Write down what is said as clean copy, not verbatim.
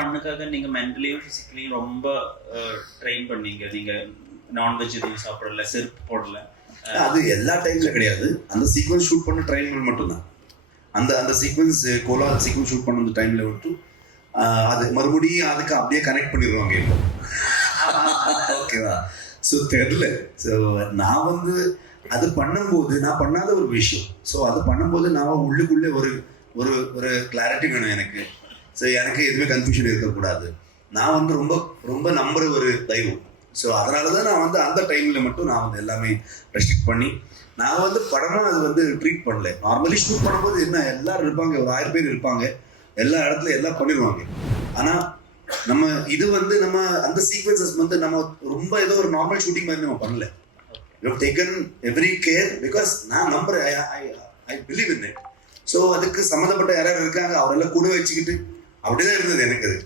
அண்ணுக்காக நீங்க மென்டலியும் பிசிக்கலியும் ரொம்ப ட்ரெயின் பண்ணீங்க. நீங்க நான்வெஜ் எதுவும் சாப்பிடல, செருப்பு போடல. அது எல்லா டைம்ல கிடையாது. அந்த சீக்வன்ஸ் ஷூட் பண்ண டைம்ல மட்டும்தான். அந்த அந்த சீக்வன்ஸ் கோலார் சீக்வன்ஸ் ஷூட் பண்ண டைம்ல மட்டும் அது மறுபடியும் அதுக்கு அப்படியே கனெக்ட் பண்ணிடுவாங்க இப்போ. ஓகேவா? ஸோ தெரியல. ஸோ நான் வந்து அது பண்ணும்போது நான் பண்ணாத ஒரு விஷயம். ஸோ அது பண்ணும்போது நான் உள்ளுக்குள்ளே ஒரு ஒரு ஒரு கிளாரிட்டி வேணும் எனக்கு. ஸோ எனக்கு எதுவுமே கன்ஃபியூஷன் இருக்கக்கூடாது. நான் வந்து ரொம்ப ரொம்ப நம்புற ஒரு தெய்வம். ஸோ அதனால தான் நான் வந்து அந்த டைமில் மட்டும் நான் வந்து எல்லாமே ரெஸ்ட்ரிக்ட் பண்ணி நான் வந்து படமாக அது வந்து ட்ரீட் பண்ணல. நார்மலி ஷூட் பண்ணும்போது என்ன எல்லாரும் இருப்பாங்க, ஒரு 1000 பேர் இருப்பாங்க, எல்லா இடத்துல எல்லாம் பண்ணிடுவாங்க. ஆனால் நம்ம இது வந்து நம்ம அந்த சீக்வன்சஸ் வந்து நம்ம ரொம்ப ஏதோ ஒரு நார்மல் ஷூட்டிங் மாதிரி நம்ம பண்ணல. You have taken every care because நான் நம்புறேன், I believe in it. So அதுக்கு சம்மந்தப்பட்ட யாராவது இருக்காங்க, அவரெல்லாம் கூட வச்சுக்கிட்டு அப்படிதான் இருந்தது எனக்கு அது.